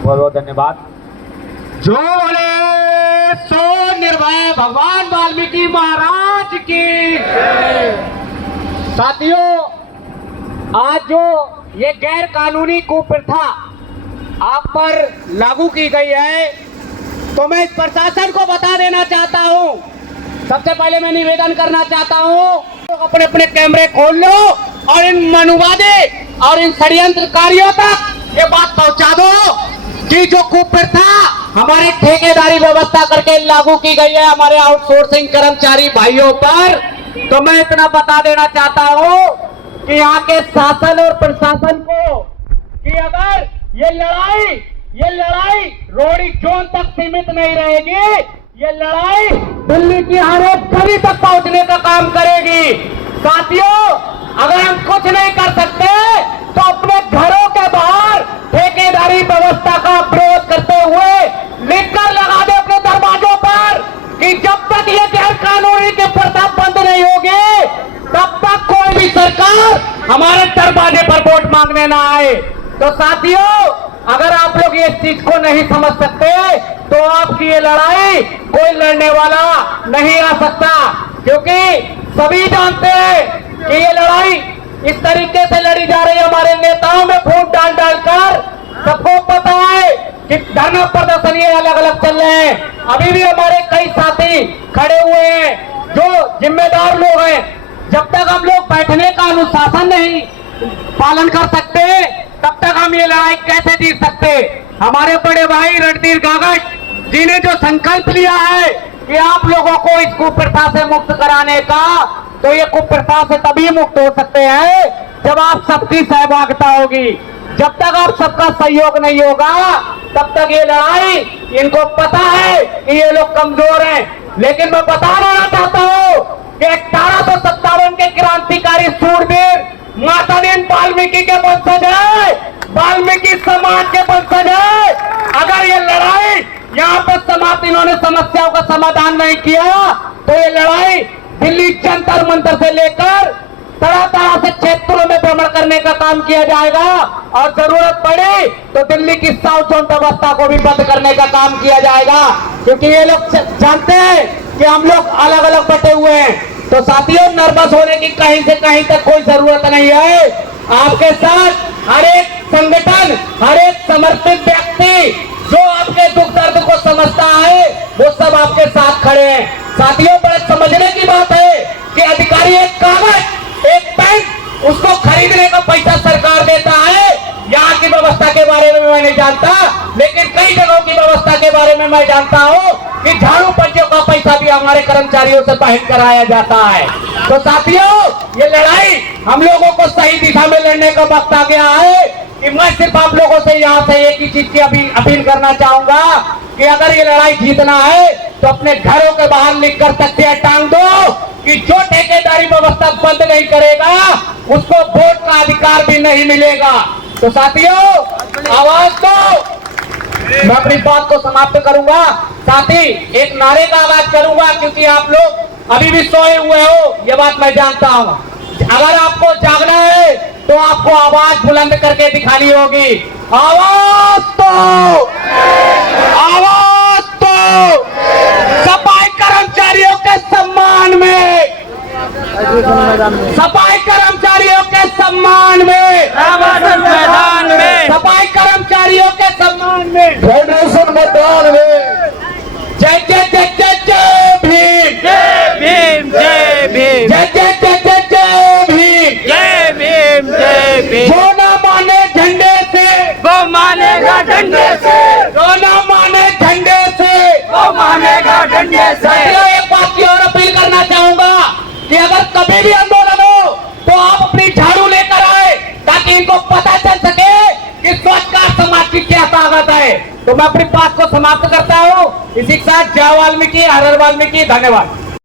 बहुत बहुत धन्यवाद। जो बोले सो निर्भय भगवान वाल्मीकि महाराज की। साथियों, आज जो ये गैर कानूनी कुप्रथा आप पर लागू की गई है, तो मैं इस प्रशासन को बता देना चाहता हूं। सबसे पहले मैं निवेदन करना चाहता हूं, अपने अपने कैमरे खोल लो और इन मनुवादी और इन षड्यंत्रकारियों तक ये बात पहुंचा दो कि जो कुप्रथा हमारी ठेकेदारी व्यवस्था करके लागू की गई है हमारे आउटसोर्सिंग कर्मचारी भाइयों पर, तो मैं इतना बता देना चाहता हूं कि यहाँ के शासन और प्रशासन को कि अगर ये लड़ाई रोड़ी जोन तक सीमित नहीं रहेगी, ये लड़ाई दिल्ली की हर एक गली तक पहुंचने का काम करेगी। साथियों, अगर हम कुछ नहीं कर सकते तो अपने घरों के बाहर ठेकेदारी व्यवस्था का विरोध करते हुए लिखकर लगा दे अपने दरवाजों पर कि जब तक ये गैर कानूनी की प्रथा बंद नहीं होगी तब तक कोई भी सरकार हमारे दरवाजे पर वोट मांगने ना आए। तो साथियों, अगर आप लोग ये चीज को नहीं समझ सकते तो आपकी ये लड़ाई कोई लड़ने वाला नहीं आ सकता, क्योंकि सभी जानते हैं कि ये लड़ाई इस तरीके से लड़ी जा रही है। हमारे नेताओं में फूट डाल डालकर सबको पता है कि धरना प्रदर्शन ये अलग अलग चल रहे हैं। अभी भी हमारे कई साथी खड़े हुए हैं जो जिम्मेदार लोग हैं। जब तक हम लोग बैठने का अनुशासन नहीं पालन कर सकते तब तक हम ये लड़ाई कैसे जीत सकते। हमारे बड़े भाई रणधीर गागट जी ने जो संकल्प लिया है कि आप लोगों को इस कुप्रथा से मुक्त कराने का, तो ये कुप्रथा से तभी मुक्त हो सकते हैं जब आप सबकी सहभागिता होगी। जब तक आप सबका सहयोग नहीं होगा तब तक ये लड़ाई, इनको पता है कि ये लोग कमजोर हैं, लेकिन मैं बता देना चाहता हूँ कि 1857 के क्रांतिकारी सूरवीर मातादीन वाल्मीकि के वंशज है, वाल्मीकि समाज के वंशज है। अगर ये लड़ाई यहाँ पर समाप्त, इन्होंने समस्याओं का समाधान नहीं किया तो ये लड़ाई दिल्ली जंतर मंतर से लेकर तरह तरह से क्षेत्रों में भ्रमण करने का काम किया जाएगा और जरूरत पड़े तो दिल्ली की साउथ जोन व्यवस्था को भी बंद करने का काम किया जाएगा, क्योंकि ये लोग जानते हैं कि हम लोग अलग अलग बटे हुए हैं। तो साथियों, नर्वस होने की कहीं से कहीं तक कोई जरूरत नहीं है। आपके साथ हर एक संगठन, हर एक समर्पित व्यक्ति जो आपके दुख दर्द को समझता है वो सब आपके साथ खड़े हैं। साथियों, बड़े समझने की बात है कि अधिकारी एक कागज, एक पेन, उसको खरीदने का पैसा सरकार देता है। यहाँ की व्यवस्था के बारे में मैं नहीं जानता, लेकिन कई जगहों की व्यवस्था के बारे में मैं जानता हूँ कि झाड़ू पंचों का पैसा भी हमारे कर्मचारियों से बहन कराया जाता है। तो साथियों, ये लड़ाई हम लोगों को सही दिशा में लड़ने का वक्त आ गया है कि मैं सिर्फ आप लोगों से यहाँ से एक ही चीज की अपील करना चाहूंगा कि अगर ये लड़ाई जीतना है तो अपने घरों के बाहर लिखकर तख्तियां टांग दो कि जो ठेकेदारी व्यवस्था बंद नहीं करेगा उसको वोट का अधिकार भी नहीं मिलेगा। तो साथियों, आवाज दो। मैं अपनी बात को समाप्त करूंगा। साथ ही एक नारे का आगाज करूंगा, क्योंकि आप लोग अभी भी सोए हुए हो, ये बात मैं जानता हूं। अगर आपको जागना है तो आपको आवाज बुलंद करके दिखानी होगी। आवाज दो, आवाज दो। सफाई कर्मचारियों के सम्मान में, सफाई कर्मचारियों के सम्मान में, मैदान में, सफाई कर्मचारियों के सम्मान में, फेडरेशन मैदान में। जय जय जय जय जय भीम, जय भीम, जय भीम, जय जय जय जय जय भीम, जय भीम, जय भीम। जो ना माने झंडे से वो मानेगा डंडे से, जो ना माने झंडे से वो मानेगा डंडे से। एक बात की और अपील करना चाहूंगा कि अगर कभी भी आंदोलन हो तो आप अपनी झाड़ू लेकर आए, ताकि इनको पता चल सके कि स्वच्छता समाज की क्या ताकत है। तो मैं अपनी बात को समाप्त करता हूँ। इसी के साथ जय वाल्मीकि, हर हर वाल्मीकि। धन्यवाद।